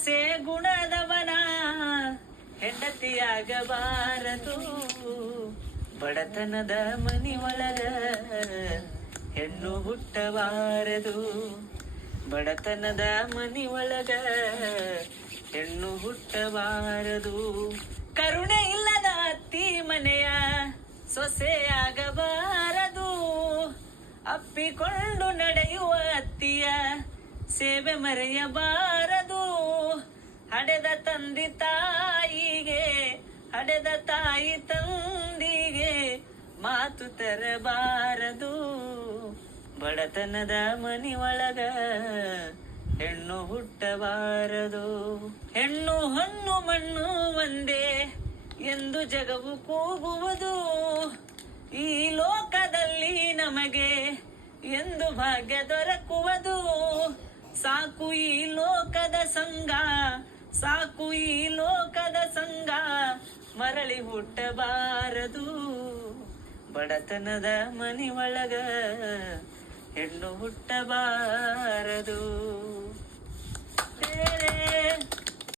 ಆಸೆ ಗುಣದವನ ಹೆಂಡತಿಯಾಗಬಾರದು. ಬಡತನದ ಮನಿ ಒಳಗ ಹೆಣ್ಣು ಹುಟ್ಟಬಾರದು. ಬಡತನದ ಮನಿ ಒಳಗ ಹೆಣ್ಣು ಹುಟ್ಟಬಾರದು. ಕರುಣೆ ಇಲ್ಲದ ಅತ್ತಿ ಮನೆಯ ಸೊಸೆಯಾಗಬಾರದು. ಅಪ್ಪಿಕೊಂಡು ನಡೆಯುವ ಅತ್ತಿಯ ಸೇವೆ ಮರೆಯಬಾರದು. ಹಡೆದ ತಂದೆ ತಾಯಿಗೆ, ಹಡೆದ ತಾಯಿ ತಂದಿಗೆ ಮಾತು ತರಬಾರದು. ಬಡತನದ ಮನಿ ಒಳಗ ಹೆಣ್ಣು ಹುಟ್ಟಬಾರದು. ಹೆಣ್ಣು ಹಣ್ಣು ಮಣ್ಣು ಒಂದೇ ಎಂದು ಜಗವು ಕೂಗುವುದು. ಈ ಲೋಕದಲ್ಲಿ ನಮಗೆ ಎಂದು ಭಾಗ್ಯ ದೊರಕುವುದು. ಸಾಕು ಈ ಲೋಕದ ಸಂಗ, ಸಾಕು ಈ ಲೋಕದ ಸಂಗ, ಮರಳಿ ಹುಟ್ಟಬಾರದು. ಬಡತನದ ಮನಿ ಒಳಗ ಹೆಣ್ಣು ಹುಟ್ಟಬಾರದು.